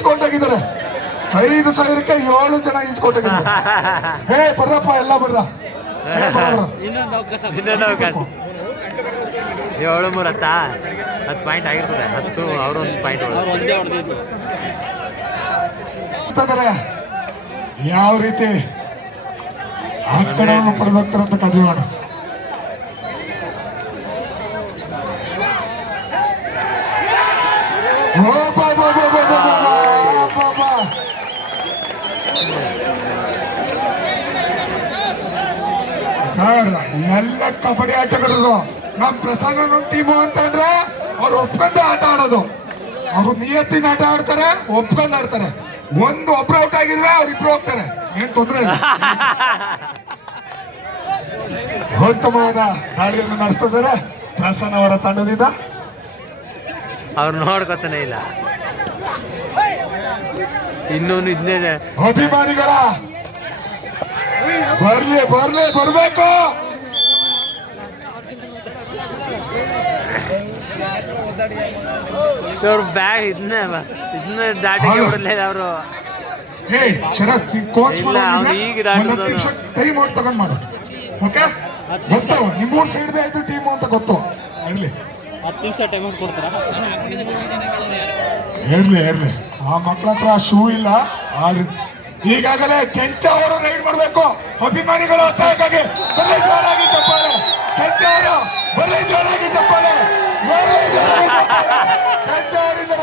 ಇಸ್ಕೊಂಡೋಗಿದ್ದಾರೆ 5,000ಕ್ಕೆ 7 ಜನ ಇಸ್ಕೊಂಡೋಗಿದ್ದಾರೆ. ಹೇ ಬರ್ರಪ್ಪ ಎಲ್ಲ ಬರ್ರ. ಇನ್ನೊಂದು ಅವಕಾಶ 7 3 10 ಪಾಯಿಂಟ್ ಆಗಿರ್ತದೆ. 10 ಅವರೊಂದು ಪಾಯಿಂಟ್ ಒಂದೇ ಹೊಡೆದಿದ್ದು ಯಾವ ರೀತಿ ಆಕಡವನ್ನು ಪಡೆದೋಗ್ತಾರಂತ ಕದ್ವಿ ಮಾಡ. ಸರ್ ಎಲ್ಲ ಕಬಡ್ಡಿ ಆಟಗಾರರು ನಮ್ಮ ಪ್ರಸನ್ನ ಟೀಮು ಅಂತಂದ್ರೆ ಅವ್ರು ಒಪ್ಕೊಂಡು ಆಟ ಆಡೋದು. ಅವ್ರು ನಿಯತ್ತಿನ ಆಟ ಆಡ್ತಾರೆ, ಒಪ್ಕೊಂಡು ಆಡ್ತಾರೆ. ಒಬ್ರು ಔಟ್ ಆಗಿದ್ರೆ ಅವ್ರು ಇಬ್ರು ಹೋಗ್ತಾರೆ, ಏನ್ ತೊಂದ್ರೆ ಇಲ್ಲ. ಉತ್ತಮವಾದ ದಾಳಿಯನ್ನು ನಡೆಸ್ತಿದ್ದಾರೆ ಪ್ರಸನ್ನ ಅವರ ತಂಡದಿಂದ. ಅವ್ರು ನೋಡ್ಕೊತಾನೆ ಇಲ್ಲ. ಇನ್ನೊಂದು ಇದನ್ನೇ ಅಭಿಮಾನಿಗಳ ಬರ್ಬೇಕು. ಅವ್ರ ಬ್ಯಾಗ್ ಇದನ್ನ ದಾಟಿ ಬಿಡಲಿಲ್ಲ ಅವರು. ಶರತ್ ಕೋಚ್ ಈಗ ಟೈಮ್ ಔಟ್ ತಗೊಂಡ್ ಮಾಡು. ಓಕೆ, ಗೊತ್ತವ ನಿಮ್ಮೂರ್ ಸೈಡ್ ಆಯ್ತು ಟೀಮು ಅಂತ ಗೊತ್ತು. ಇರ್ಲಿ 10 ನಿಮಿಷ ಟೈಮ್ ಔಟ್ ಕೊಡ್ತಾರ. ಇರ್ಲಿ ಆ ಮಕ್ಳ ಹತ್ರ ಶೂ ಇಲ್ಲ. ಈಗಾಗಲೇ ಕೆಂಚ ಅವರು ರೈಡ್ ಮಾಡ್ಬೇಕು. ಅಭಿಮಾನಿಗಳು ಒತ್ತಾಯಕ್ಕಾಗಿ ಬರ್ಲಿ ಜೋರಾಗಿ ಚಪ್ಪಾಳೆ. ಕೆಂಚ ಅವರು ಬರ್ಲಿ ಜೋರಾಗಿ ಚಪ್ಪಾಳೆ. ಕೆಂಚ ಅವರಿಂದ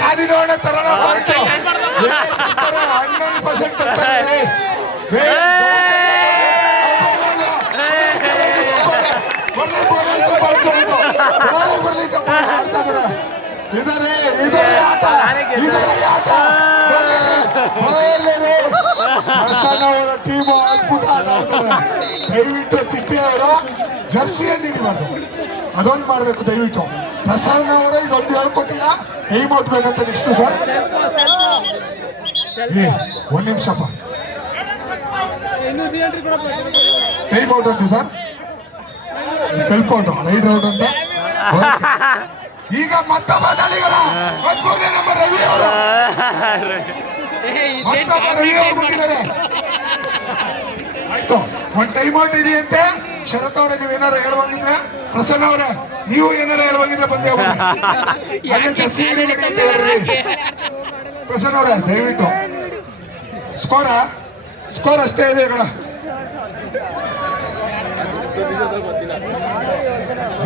ಖಾದಿ ನೋಡ ತರೋಣ. 11% ಇದರೆ ಆಟ. ಟೀಮು ಅದ್ಭುತ ಆಟ ಆಡ್ತಾರೆ. ದಯವಿಟ್ಟು ಚಿಟ್ಟಿ ಅವರು ಜರ್ಸಿಯನ್ನು ಹಿಡಿಬಾರ್ದು, ಅದೊಂದು ಮಾಡ್ಬೇಕು ದಯವಿಟ್ಟು. ಪ್ರಸನ್ನ ಅವರೇ ಇದೊಂದು ಹೇಳ್ಕೊಟ್ಟಿಲ್ಲ, ಟೈಮ್ ಔಟ್ ಬೇಕಂತ. ನೆಕ್ಸ್ಟ್ ಸರ್ 1 ನಿಮಿಷಪ್ಪ, ಟೈಮ್ ಔಟ್ ಅಂತ sir, self out, raid out ಅಂತ. ಈಗ ಮತ್ತೊಬ್ಬ ದಾಳಿಗಳ 13ನೇ ನಂಬರ್ ರವಿ ಅವರು ಬಂದಿದ್ದಾರೆ. ಆಯ್ತು, ಒಂದ್ ಟೈಮ್ ಔಟ್ ಇದೆಯಂತೆ. ಶರತ್ ಅವರೇ ನೀವೇನಾರು ಹೇಳ್ಬಂಗಿದ್ರೆ, ಪ್ರಸನ್ನ ಅವರೇ ನೀವು ಏನಾರು ಹೇಳ್ಬಂಗಿದ್ರೆ ಬಂದೇ ಅಂತ ಹೇಳ್ರಿ. ಪ್ರಸನ್ನ ಅವರೇ ದಯವಿಟ್ಟು ಸ್ಕೋರ್ ಅಷ್ಟೇ ಇದೆ ಕಣ.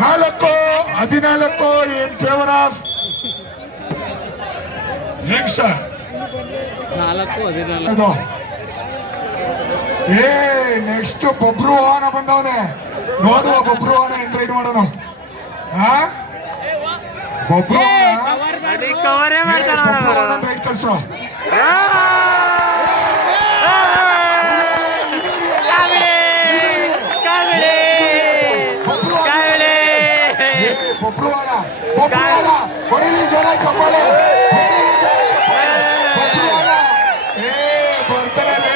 4-14 in favor of youngster. 4-14. Next ಬೊಬ್ರು ವಾಹನ ಬಂದವನೆ, ನೋಡುವ ಬೊಬ್ರು ವಾಹನ ಹೆಂಗ್ ರೈಡ್ ಮಾಡೋಣ. ಬೊಬ್ರು ರೈಡ್ ಕಳ್ಸೋ. ಹೊಡಿಲಿ ಜೋರಾಗಿ ಚಪ್ಪಾಳೆ. ಬರ್ತಾರೆ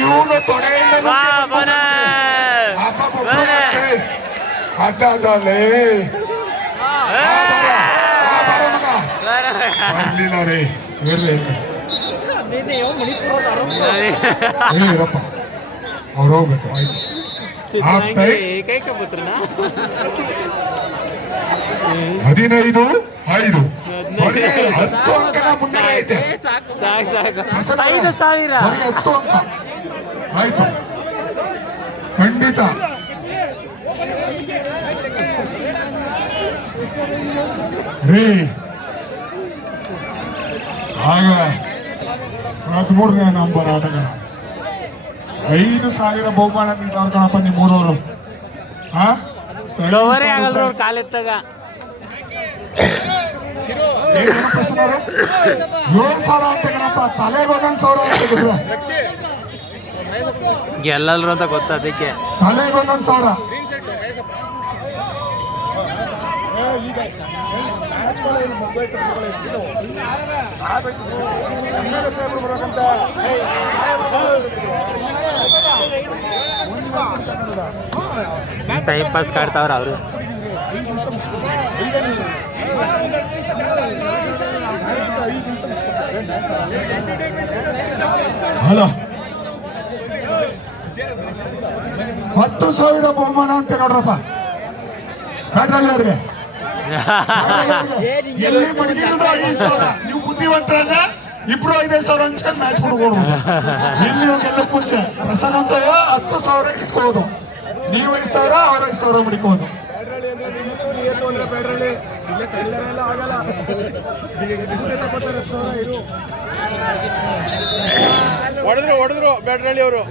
ಇವನು ತೊಡೆಯಿಂದ ಅಡ್ಡಾದಲ್ಲೇ ಬರ್ಲಿಲ್ಲ ರೇ. ಇರಪ್ಪ ಅವ್ರು ಹೋಗ್ಬೇಕು. ಆಯ್ತು, ಏಕೈಕ ಪುತ್ರನ 15-5 10 ಅಂಕನ ಮುಂದೆ ಐತೆ. ಸಾಕು 5,000 10 ಅಂಕ ಆಯ್ತು ಖಂಡಿತ. ರೇ ಆಗ 13ನೇ ನಂಬರ್ ಆಟಗಾರ 5,000 ಬಹುಮಾನ ನಿಂತವ್ರು ಕಣಪ್ಪ ನಿಮ್ಮೂರವರು. ಆಗಲ್ರ ಅವ್ರು ಕಾಲೆತ್ತಾಗ 7,000 ಅಂತ ಕಣಪ್ಪ. ತಲೆಗೆ 1,000 ಅಂತ ಗೆಲ್ಲಲ್ರು ಅಂತ ಗೊತ್ತ, ಅದಕ್ಕೆ ತಲೆಗೆ 1,000. ಟೈಮ್ ಪಾಸ್ ಕಾಡ್ತಾವ್ರ ಅವರು. ಹಲೋ 10,000 ಬಹುಮಾನ ಅಂತ ನೋಡ್ರಪ್ಪ ಬ್ಯಾಟ್ರಲ್ಲಿ ಅವ್ರಿಗೆ ಎಲ್ಲಿ ಮಡಗಿದ್ರು 5,000. ನೀವು ಬುದ್ಧಿವಂತರನ್ನ ಇಬ್ರು 5,000 ಹಂಚ್ಕೊಂಡು ಮ್ಯಾಚ್ ಬಿಡ್ಬೋದು. ಇಲ್ಲಿ ಹೋಗೆಲ್ಲ ಮುಂಚೆ ಪ್ರಸನ್ನ ಅಂತ 10,000 ಕಿತ್ಕೋದು. ನೀವು 5,000 ಅವ್ರ 5,000 ಮಡಿಕೋದು. ಹೊಡೆದ್ರು ಬ್ಯಾಟ್ರಳ್ಳಿ ಅವರು.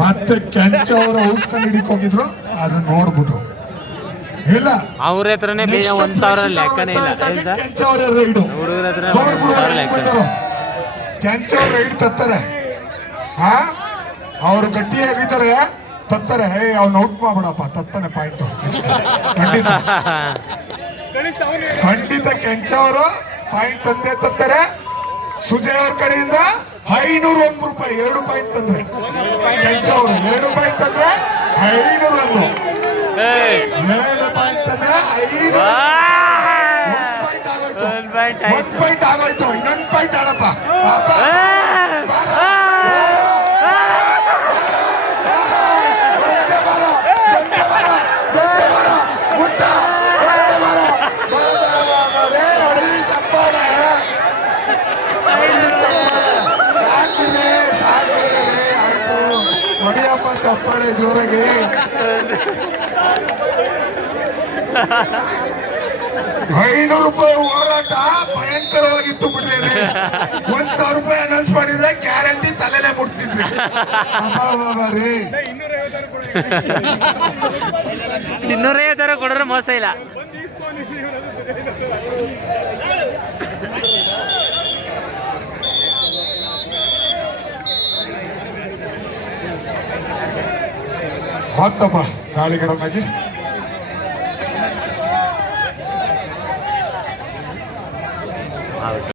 ಮತ್ತೆ ಕೆಂಚ ಅವರು ಔಸ್ಕೊಂಡು ಹಿಡಿಕ್ ಹೋಗಿದ್ರು, ಅದನ್ನ ನೋಡ್ಬಿಟ್ರು. ಇಲ್ಲ ಅವ್ರ ಹತ್ರನೇ ಬೇಗ 1,000 ಲೆಕ್ಕನೇ ಇಲ್ಲ ಕೆಂಚ ಅವರ ರೈಡು ಹುಡುಗರ ಹತ್ರ ಲೆಕ್ಕ. ಕೆಂಚ ಅವ್ರ ರೈಡ್ ತತ್ತಾರೆ. ಅವ್ರು ಗಟ್ಟಿಯಾಗಿದ್ದಾರೆ, ತತ್ತಾರೆ. ಅವ್ನ ಔಟ್ ಮಾಡ್ಬಿಡಪ್ಪ, ತತ್ತಾನೆ ಪಾಯಿಂಟ್. ಖಂಡಿತ ಕೆಂಚ ಅವರು ಪಾಯಿಂಟ್ ತಂದೆ ತತ್ತಾರೆ. ಸುಜಯ್ ಅವ್ರ ಕಡೆಯಿಂದ 501 ರೂಪಾಯಿ 2 ಪಾಯಿಂಟ್ ತಂದ್ರೆ. ಕೆಂಚ ಅವರು 2 ಪಾಯಿಂಟ್ ತಂದ್ರೆ 501. 7 ಪಾಯಿಂಟ್ ತಂದ್ರೆ 5 ಪಾಯಿಂಟ್ ಆಗೋಯ್ತು. 1 ಪಾಯಿಂಟ್ ಆಗೋಯ್ತು. ಇನ್ನೊಂದು ಪಾಯಿಂಟ್ ಆಡಪ್ಪ. ಹೊಡಿಯಪ್ಪ ಚಪ್ಪಾಳೆ ಜೋರಾಗಿ. ₹500 ಹೋರಾಟ ಭಯಂಕರವಾಗಿತ್ತು ಬಿಡ್ರಿ. 1,000 ರೂಪಾಯಿ ಅನೌನ್ಸ್ ಮಾಡಿದ್ರೆ ಗ್ಯಾರಂಟಿ ತಲೆಲೆ ಮುಟ್ತಿದ್ರಿ. ರೀ 250 ಕೊಡ್ರೆ ಮೋಸ ಇಲ್ಲ. ಮತ್ತೊಬ್ಬ ದಾಳಿಗರನಾಗಿ